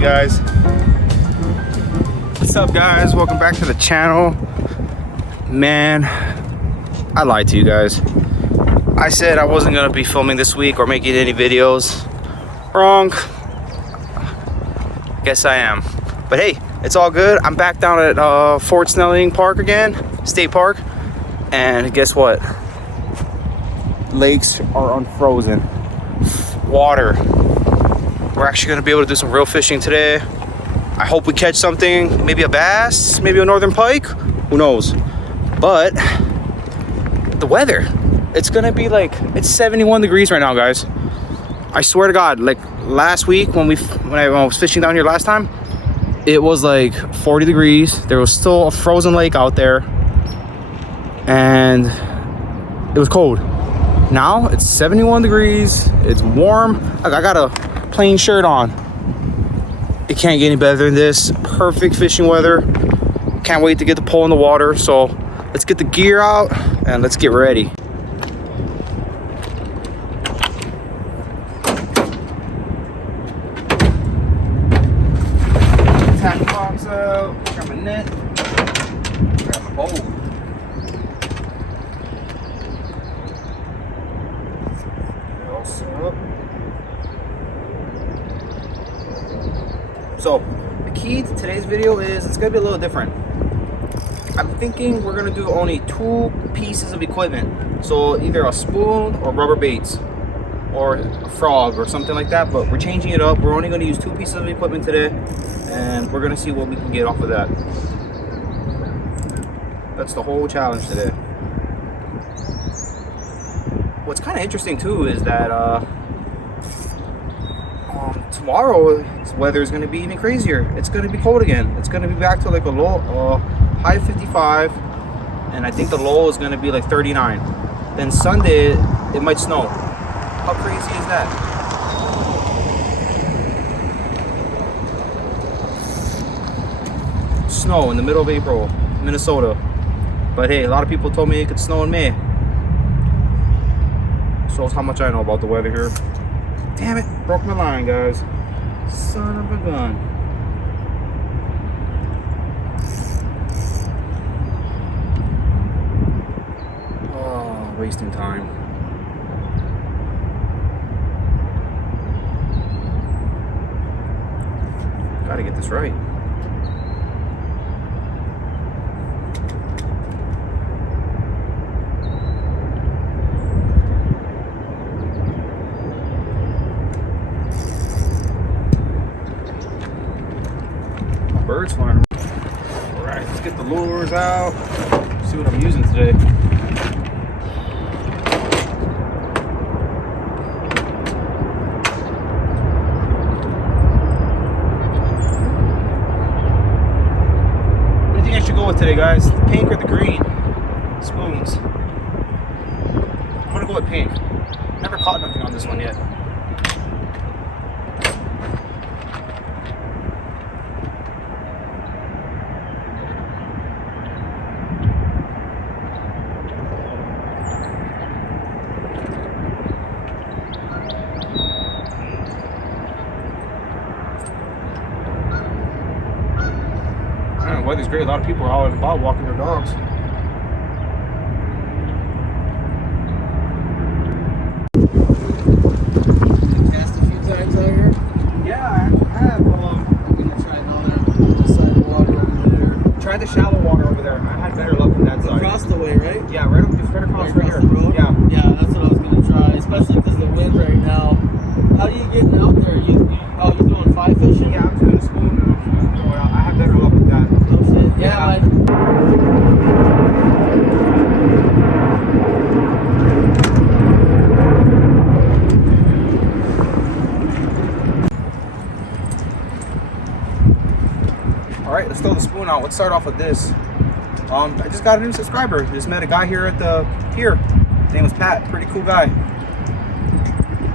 guys. What's up, guys? Welcome back to the channel. Man, I lied to you guys. I said I wasn't gonna be filming this week or making any videos. Wrong. Guess I am. But hey, it's all good. I'm back down at Fort Snelling Park again, State Park. And guess what? Lakes are unfrozen. Water. We're actually gonna be able to do some real fishing today. I hope we catch something, maybe a bass, maybe a northern pike, who knows. But the weather, it's gonna be like, it's 71 degrees right now, guys. I swear to God, like last week when I was fishing down here last time, it was like 40 degrees. There was still a frozen lake out there and it was cold. Now it's 71 degrees, it's warm. I got a plain shirt on. It can't get any better than this. Perfect fishing weather. Can't wait to get the pole in the water. So let's get the gear out and let's get ready. Tackle box out, grab my net, grab my bowl. All set up. So the key to today's video is it's gonna be a little different. I'm thinking we're gonna do only 2 pieces of equipment. So either a spoon or rubber baits or a frog or something like that, but we're changing it up. We're only gonna use 2 pieces of equipment today and we're gonna see what we can get off of that. That's the whole challenge today. What's kind of interesting too is that tomorrow's weather is going to be even crazier. It's going to be cold again. It's going to be back to like a low, high 55, and I think the low is going to be like 39. Then Sunday it might snow. How crazy is that? Snow in the middle of April, Minnesota. But hey, a lot of people told me it could snow in May. Shows how much I know about the weather here. Damn it, broke my line, guys. Son of a gun. Oh, wasting time. Gotta get this right. Birds flying. All right, let's get the lures out. See what I'm using today. What do you think I should go with today, guys? The pink or the green? Spoons. I'm gonna go with pink. Never caught nothing on this one yet. The weather's great. A lot of people are out and about walking their dogs. Cast a few times out here? Yeah, I actually have. I'm gonna try another side of the water over there. Try the shallow water over there. I had better luck on that side. Across the way, right? Yeah, right up, just right across Right here. the road? Yeah. Yeah, that's what I was gonna try, especially because the wind right now. How do you get out there? You doing 5 fishing? Yeah, I'm just gonna spoon and I'm just gonna throw it out. I have better luck with that. Oh shit. Yeah. All right, let's throw the spoon out. Let's start off with this. I just got a new subscriber. Just met a guy here at the pier. His name was Pat. Pretty cool guy.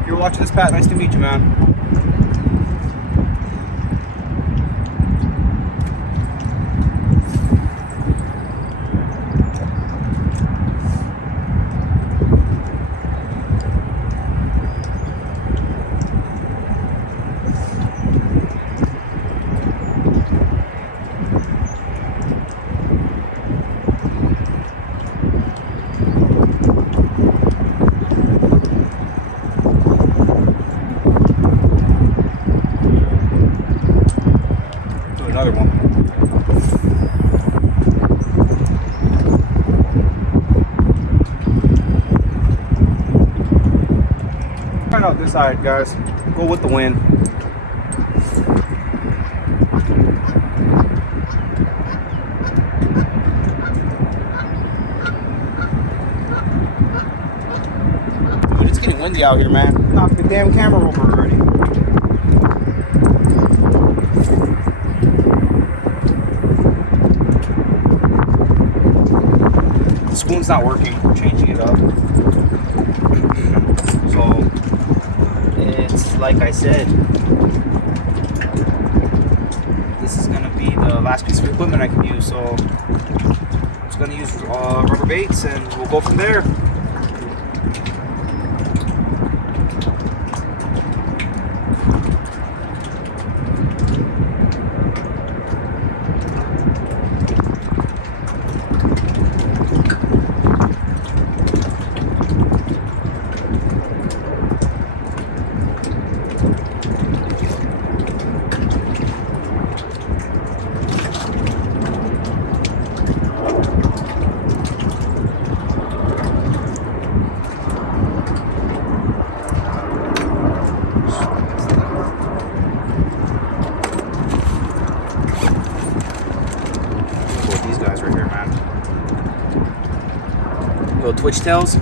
If you're watching this, Pat, nice to meet you, man. find out this side, guys. Go with the wind. Dude, it's getting windy out here, man. Knock the damn camera over already. The spoon's not working. We're changing it up. So it's like I said, this is gonna be the last piece of equipment I can use. So I'm just gonna use rubber baits, and we'll go from there. Little twitch tails.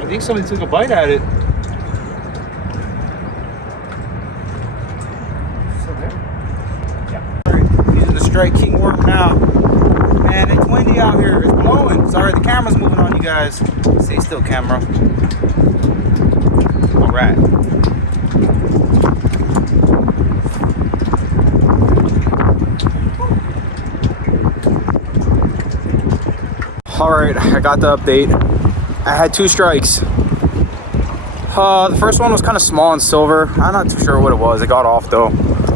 I think somebody took a bite at it. Yeah. Alright, using the Strike King worm now. Man, it's windy out here. It's blowing. Sorry, the camera's moving on you guys. Stay still, camera. Alright. Alright, I got the update. I had 2 strikes. The first one was kind of small and silver. I'm not too sure what it was. It got off though.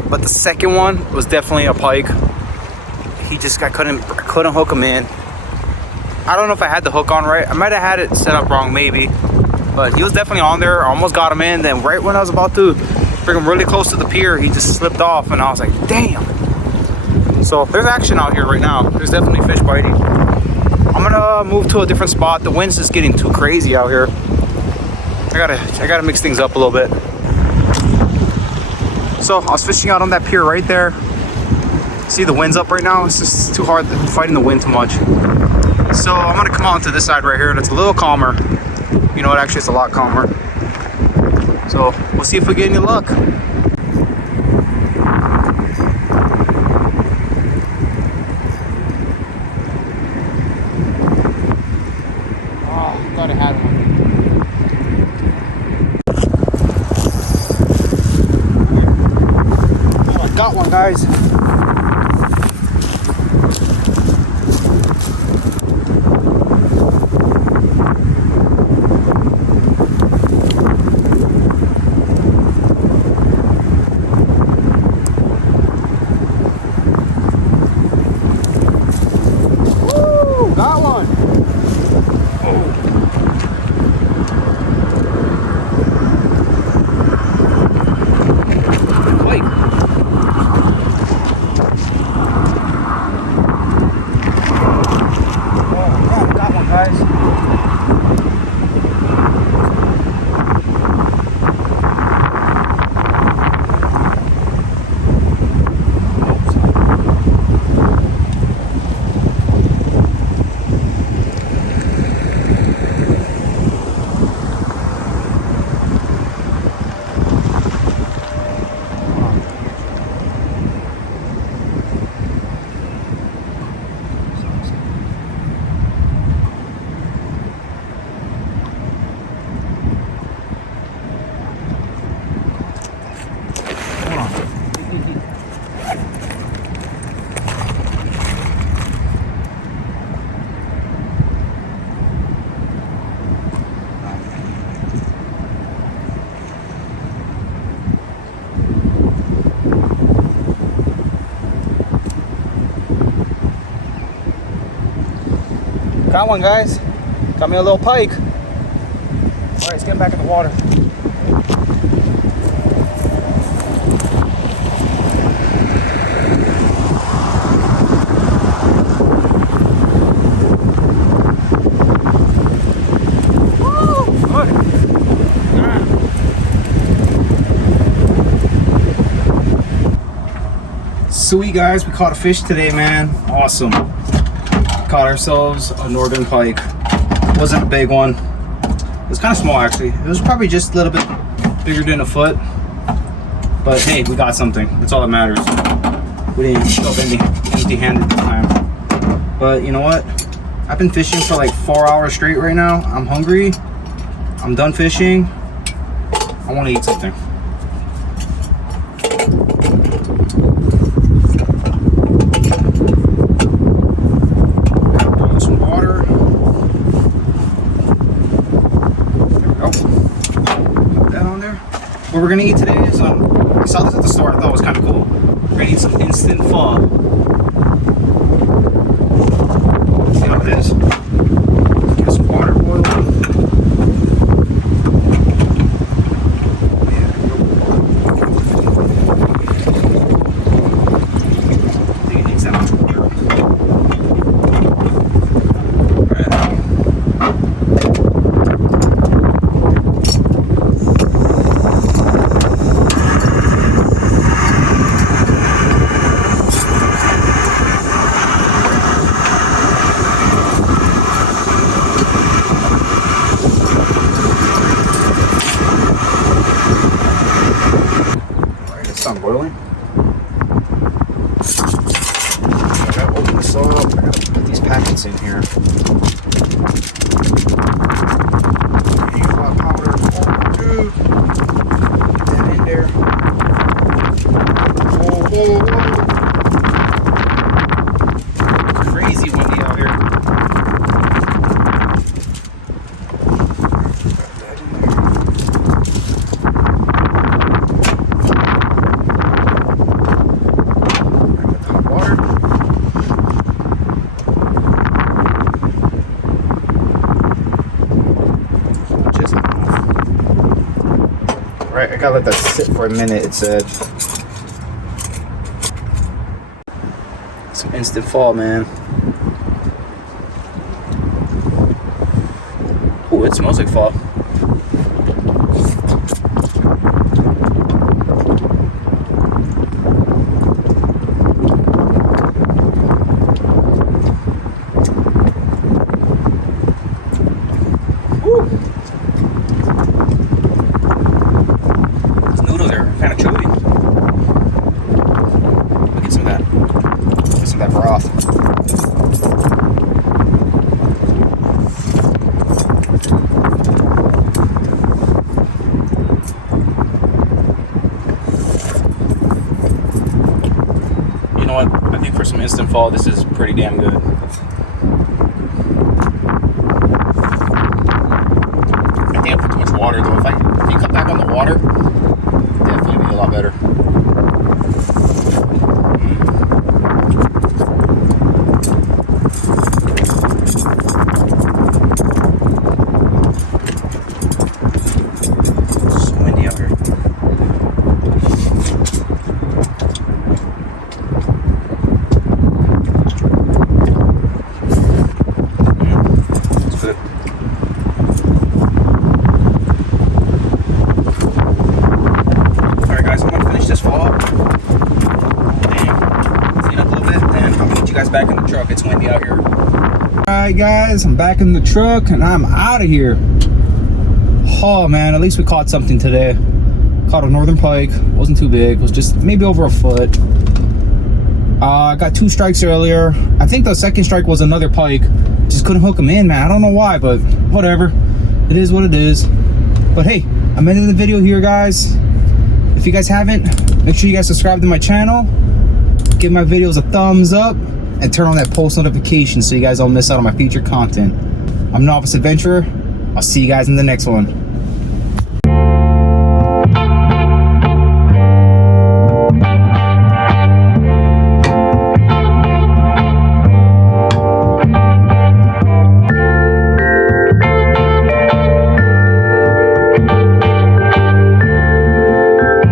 But the second one was definitely a pike. I couldn't hook him in. I don't know if I had the hook on right. I might have had it set up wrong maybe. But he was definitely on there. I almost got him in. Then right when I was about to bring him really close to the pier, he just slipped off and I was like, damn. So there's action out here right now. There's definitely fish biting. I'm gonna move to a different spot. The wind's just getting too crazy out here. I gotta mix things up a little bit. So I was fishing out on that pier right there. See, the wind's up right now. It's just too hard fighting the wind too much. So I'm gonna come out to this side right here, and it's a little calmer. You know what? Actually, it's a lot calmer. So we'll see if we get any luck. Oh, thought I had one. Got one, guys. Got one, guys. Got me a little pike. All right, let's get back in the water. Sweet, guys, we caught a fish today, man. Awesome. Caught ourselves a northern pike. Wasn't a big one. It was kind of small, actually. It was probably just a little bit bigger than a foot. But hey, we got something. That's all that matters. We didn't show up empty-handed this time. But you know what? I've been fishing for like 4 hours straight right now. I'm hungry. I'm done fishing. I want to eat something. Some water. There we go. Put that on there. What we're gonna eat today is I saw this at the store. I thought it was kind of cool. We're gonna eat some instant pho. See how it is. Get some water boiling. It's boiling. I gotta open this up. I gotta put these packets in here. Powder. Oh, dude. Get that in there. Whoa. Crazy windy out here. Right, I gotta let that sit for a minute, it said. Some instant fall, man. Oh, it smells like fall. Broth. You know what? I think for some instant fall, this is pretty damn good. I can't put too much water though. If you cut back on the water, definitely be a lot better. Back in the truck. It's windy out here. Alright guys, I'm back in the truck and I'm out of here. Oh man, at least we caught something today. Caught a northern pike. Wasn't too big. It was just maybe over a foot. I got 2 strikes earlier. I think the second strike was another pike. Just couldn't hook him in, man. I don't know why, but whatever. It is what it is. But hey, I'm ending the video here, guys. If you guys haven't, make sure you guys subscribe to my channel. Give my videos a thumbs up. And turn on that post notification so you guys don't miss out on my future content. I'm Novice Adventurer. I'll see you guys in the next one.